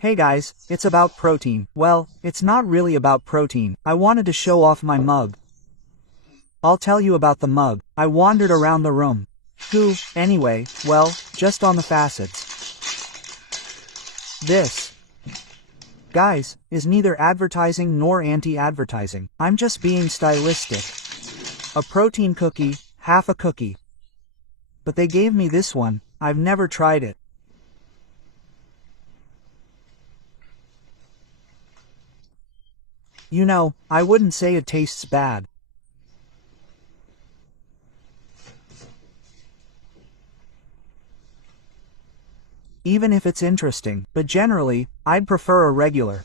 Hey guys, it's about protein. Well, it's not really about protein. I wanted to show off my mug. I'll tell you about the mug. I wandered around the room. Anyway, well, just on the facets. This, guys, is neither advertising nor anti-advertising. I'm just being stylistic. A protein cookie, half a cookie. But they gave me this one. I've never tried it. You know, I wouldn't say it tastes bad. Even if it's interesting, but generally, I'd prefer a regular.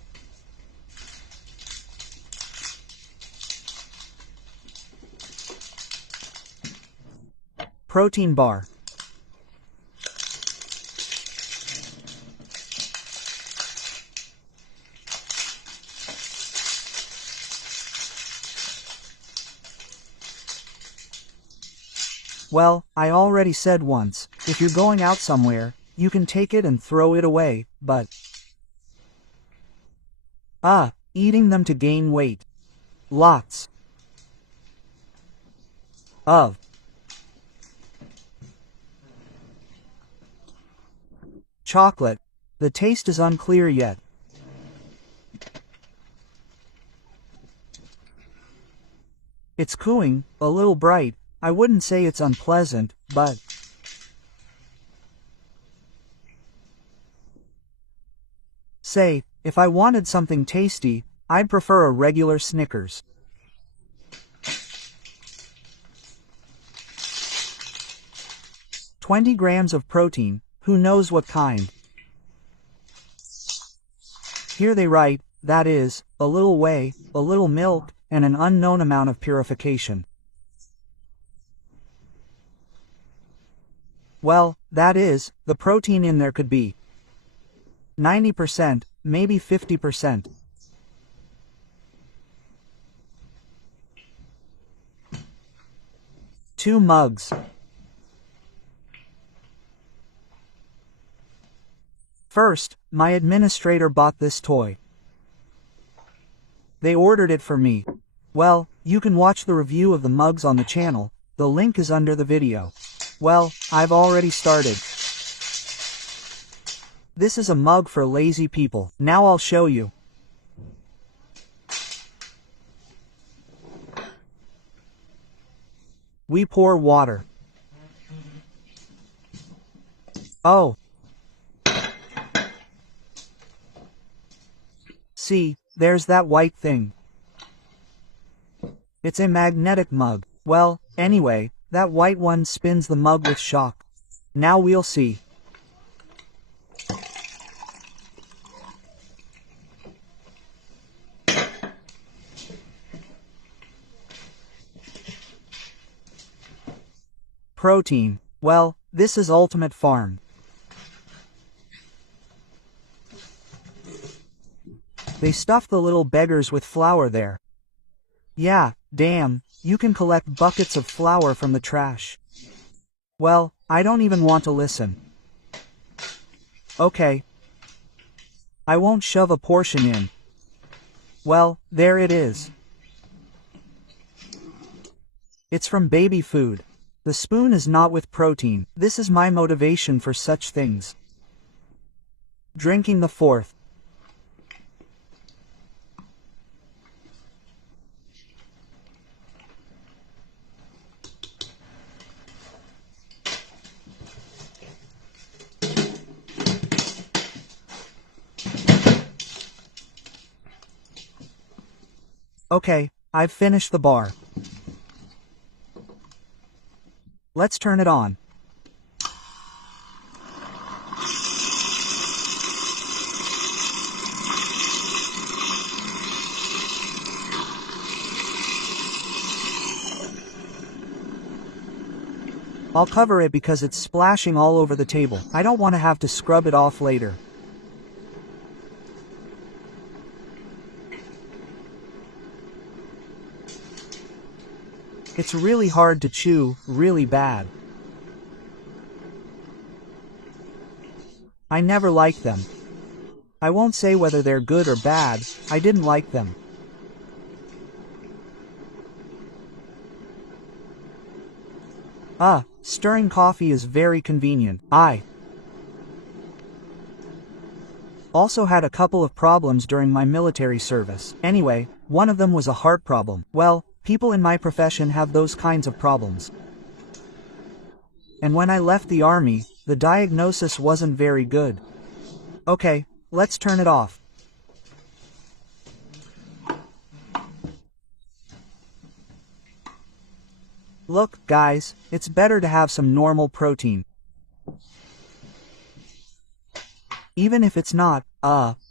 Protein bar. Well, I already said once, if you're going out somewhere, you can take it and throw it away, but eating them to gain weight. Lots of chocolate. The taste is unclear yet. It's cooing, a little bright. I wouldn't say it's unpleasant, but say, if I wanted something tasty, I'd prefer a regular Snickers. "20 grams of protein, who knows what kind?" Here they write, that is, a little whey, a little milk, and an unknown amount of purification. Well, that is, the protein in there could be 90%, maybe 50%. Two mugs. First, my administrator bought this toy. They ordered it for me. Well, you can watch the review of the mugs on the channel, the link is under the video. Well, I've already started. This is a mug for lazy people. Now I'll show you. We pour water. Oh. See, there's that white thing. It's a magnetic mug. Well, anyway, that white one spins the mug with shock. Now we'll see. Protein. Well, this is Ultimate Farm. They stuffed the little beggars with flour there. Yeah, damn, you can collect buckets of flour from the trash. Well, I don't even want to listen. Okay. I won't shove a portion in. Well, there it is. It's from baby food. The spoon is not with protein. This is my motivation for such things. Drinking the fourth. Okay, I've finished the bar. Let's turn it on. I'll cover it because it's splashing all over the table. I don't want to have to scrub it off later. It's really hard to chew, really bad. I never liked them. I won't say whether they're good or bad, I didn't like them. Stirring coffee is very convenient. I also had a couple of problems during my military service. Anyway, one of them was a heart problem. Well, people in my profession have those kinds of problems. And when I left the army, the diagnosis wasn't very good. Okay, let's turn it off. Look, guys, it's better to have some normal protein. Even if it's not,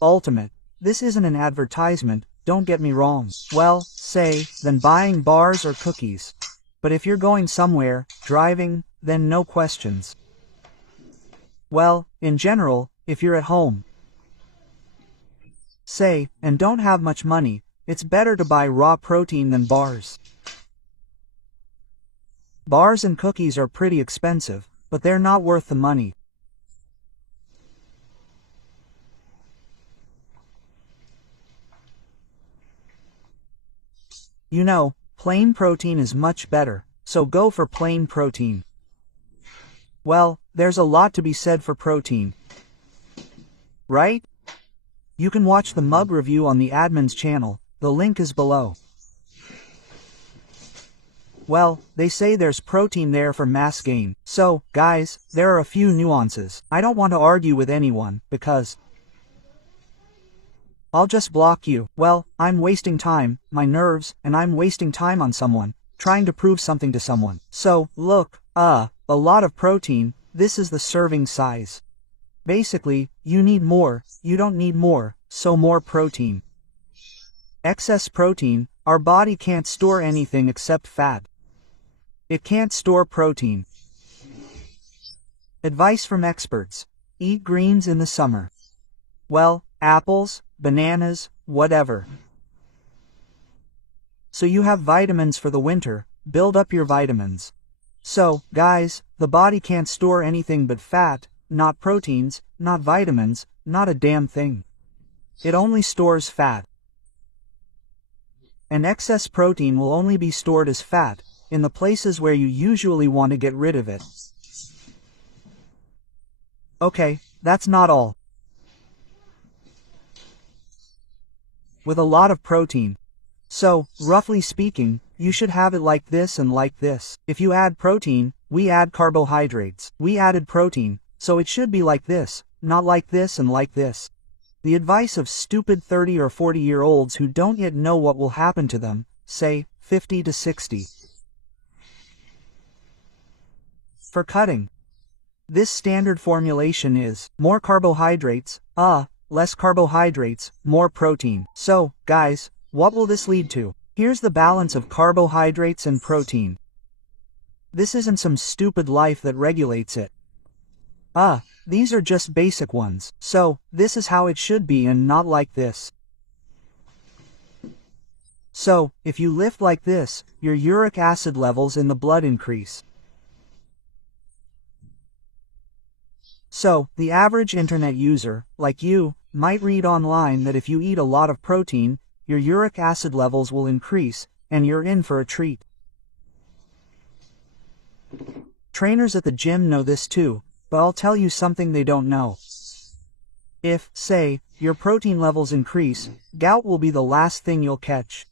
ultimate. This isn't an advertisement, don't get me wrong. Well, say, than buying bars or cookies. But if you're going somewhere, driving, then no questions. Well, in general, if you're at home, say, and don't have much money, it's better to buy raw protein than bars. Bars and cookies are pretty expensive, but they're not worth the money. You know, plain protein is much better, so go for plain protein. Well, there's a lot to be said for protein, right? You can watch the mug review on the admin's channel, the link is below. Well, they say there's protein there for mass gain. So, guys, there are a few nuances. I don't want to argue with anyone, because I'll just block you. Well, I'm wasting time, my nerves, and I'm wasting time on someone, trying to prove something to someone. So, look, a lot of protein, this is the serving size. Basically, you need more, you don't need more, so more protein. Excess protein, our body can't store anything except fat. It can't store protein. Advice from experts. Eat greens in the summer. Well, apples, bananas, whatever. So you have vitamins for the winter, build up your vitamins. So, guys, the body can't store anything but fat, not proteins, not vitamins, not a damn thing. It only stores fat. And excess protein will only be stored as fat, in the places where you usually want to get rid of it. Okay, that's not all. With a lot of protein. So, roughly speaking, you should have it like this and like this. If you add protein, we add carbohydrates. We added protein, so it should be like this, not like this and like this. The advice of stupid 30 or 40-year-olds who don't yet know what will happen to them, say, 50 to 60. For cutting, this standard formulation is more carbohydrates, less carbohydrates, more protein. So, guys, what will this lead to? Here's the balance of carbohydrates and protein. This isn't some stupid life that regulates it. These are just basic ones. So, this is how it should be and not like this. So, if you lift like this, your uric acid levels in the blood increase. So, the average internet user, like you, might read online that if you eat a lot of protein, your uric acid levels will increase, and you're in for a treat. Trainers at the gym know this too, but I'll tell you something they don't know. If, say, your protein levels increase, gout will be the last thing you'll catch.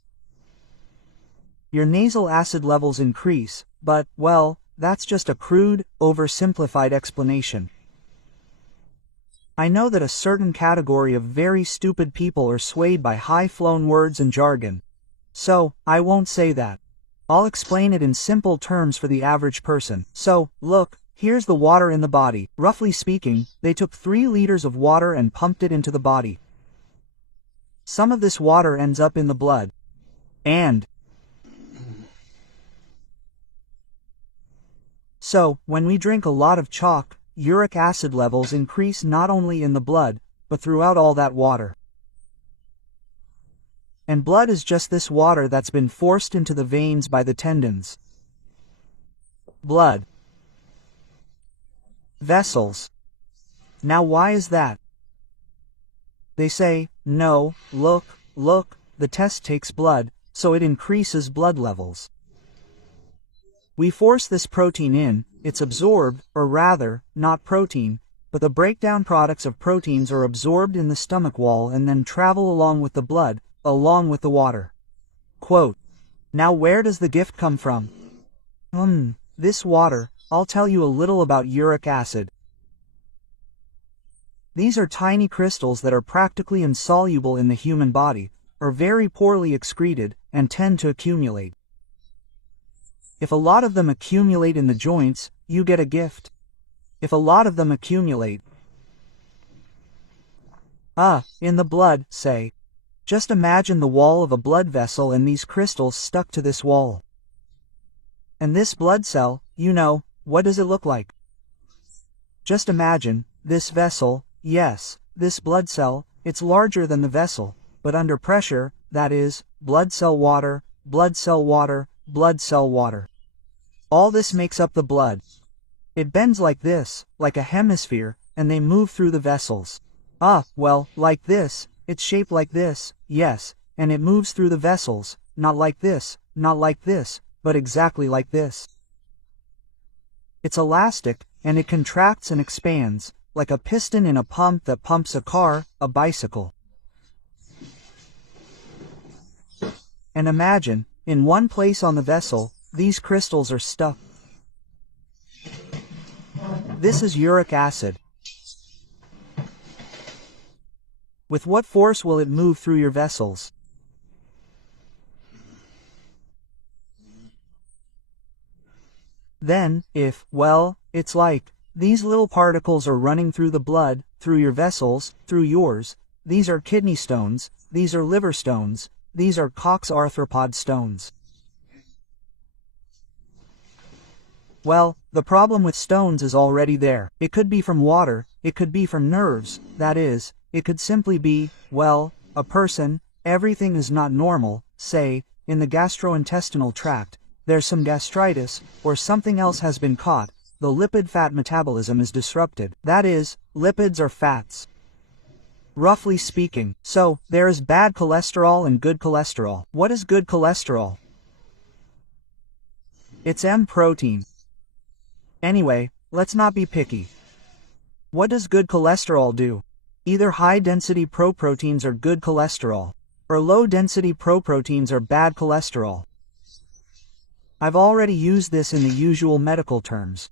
Your nasal acid levels increase, but, well, that's just a crude, oversimplified explanation. I know that a certain category of very stupid people are swayed by high-flown words and jargon. So, I won't say that. I'll explain it in simple terms for the average person. So, look, here's the water in the body. Roughly speaking, they took 3 liters of water and pumped it into the body. Some of this water ends up in the blood. And so, when we drink a lot of chalk, uric acid levels increase not only in the blood, but throughout all that water. And blood is just this water that's been forced into the veins by the tendons. Blood. Vessels. Now why is that? They say, no, look, the test takes blood, so it increases blood levels. We force this protein in, it's absorbed, or rather, not protein, but the breakdown products of proteins are absorbed in the stomach wall and then travel along with the blood, along with the water. Quote, now where does the gift come from? This water. I'll tell you a little about uric acid. These are tiny crystals that are practically insoluble in the human body, are very poorly excreted, and tend to accumulate. If a lot of them accumulate in the joints, you get a gift. If a lot of them accumulate in the blood, say, just imagine the wall of a blood vessel and these crystals stuck to this wall. And this blood cell, what does it look like? Just imagine, this vessel, yes, this blood cell, it's larger than the vessel, but under pressure, that is, blood cell water, blood cell water, blood cell water. All this makes up the blood. It bends like this, like a hemisphere, and they move through the vessels. Well, like this, it's shaped like this, yes, and it moves through the vessels, not like this, but exactly like this. It's elastic, and it contracts and expands, like a piston in a pump that pumps a car, a bicycle. And imagine, in one place on the vessel, these crystals are stuck. This is uric acid. With what force will it move through your vessels? Then, it's like, these little particles are running through the blood, through your vessels, through yours. These are kidney stones, these are liver stones, these are Cox arthropod stones. Well, the problem with stones is already there. It could be from water, it could be from nerves, that is, it could simply be, a person. Everything is not normal, say, in the gastrointestinal tract, there's some gastritis, or something else has been caught, the lipid-fat metabolism is disrupted. That is, lipids are fats. Roughly speaking, so, there is bad cholesterol and good cholesterol. What is good cholesterol? It's M protein. Anyway, let's not be picky. What does good cholesterol do? Either high-density proteins are good cholesterol, or low-density proteins are bad cholesterol. I've already used this in the usual medical terms.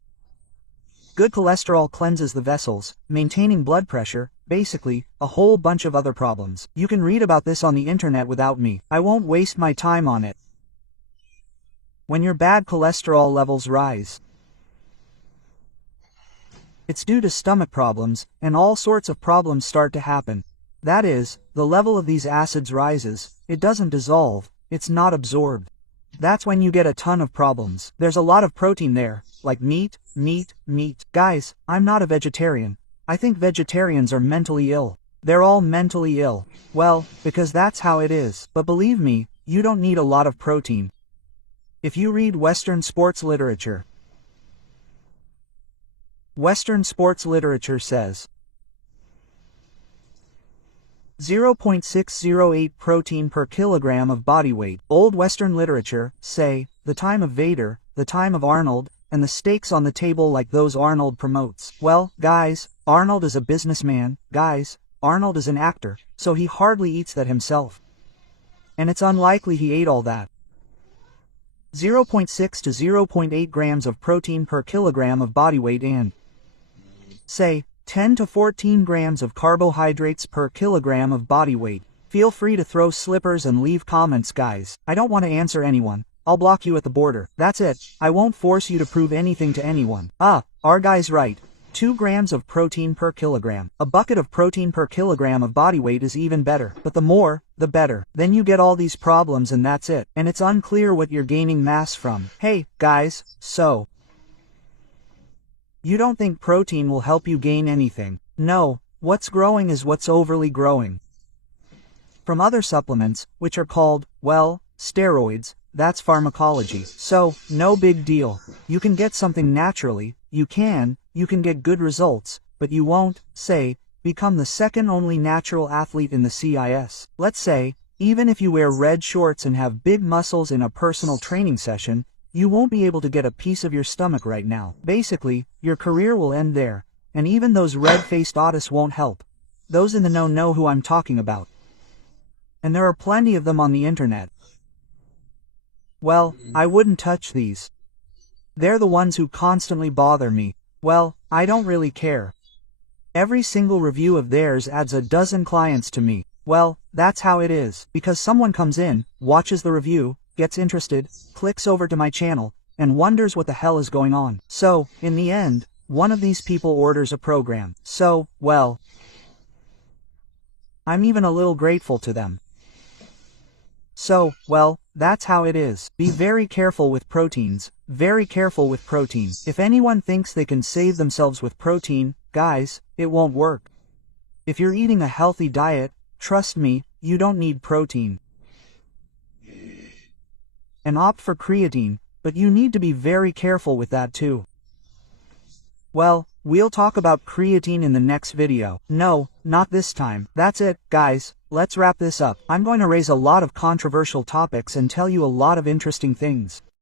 Good cholesterol cleanses the vessels, maintaining blood pressure, basically, a whole bunch of other problems. You can read about this on the internet without me. I won't waste my time on it. When your bad cholesterol levels rise, it's due to stomach problems, and all sorts of problems start to happen. That is, the level of these acids rises, it doesn't dissolve, it's not absorbed. That's when you get a ton of problems. There's a lot of protein there, like meat. Guys, I'm not a vegetarian. I think vegetarians are mentally ill. They're all mentally ill. Well, because that's how it is. But believe me, you don't need a lot of protein. If you read Western sports literature says 0.608 protein per kilogram of body weight. Old Western literature, say, the time of Vader, the time of Arnold, and the steaks on the table like those Arnold promotes. Well, guys, Arnold is a businessman, guys, Arnold is an actor, so he hardly eats that himself. And it's unlikely he ate all that. 0.6 to 0.8 grams of protein per kilogram of body weight and, say, 10 to 14 grams of carbohydrates per kilogram of body weight. Feel free to throw slippers and leave comments, guys. I don't want to answer anyone. I'll block you at the border. That's it. I won't force you to prove anything to anyone. Our guy's right. 2 grams of protein per kilogram. A bucket of protein per kilogram of body weight is even better. But the more, the better. Then you get all these problems and that's it. And it's unclear what you're gaining mass from. Hey, guys, so you don't think protein will help you gain anything? No, what's growing is what's overly growing. From other supplements, which are called, steroids, that's pharmacology. So, no big deal. You can get something naturally, you can get good results, but you won't, say, become the second only natural athlete in the CIS. Let's say, even if you wear red shorts and have big muscles in a personal training session, you won't be able to get a piece of your stomach right now. Basically, your career will end there, and even those red-faced autists won't help. Those in the know who I'm talking about. And there are plenty of them on the internet. Well, I wouldn't touch these. They're the ones who constantly bother me. Well, I don't really care. Every single review of theirs adds a dozen clients to me. Well, that's how it is. Because someone comes in, watches the review, gets interested, clicks over to my channel, and wonders what the hell is going on. So, in the end, one of these people orders a program. So, well, I'm even a little grateful to them. So, well, that's how it is. Be very careful with proteins. Very careful with protein. If anyone thinks they can save themselves with protein, guys, it won't work. If you're eating a healthy diet, trust me, you don't need protein. And opt for creatine, but you need to be very careful with that too. Well, we'll talk about creatine in the next video. No, not this time. That's it, guys, let's wrap this up. I'm going to raise a lot of controversial topics and tell you a lot of interesting things.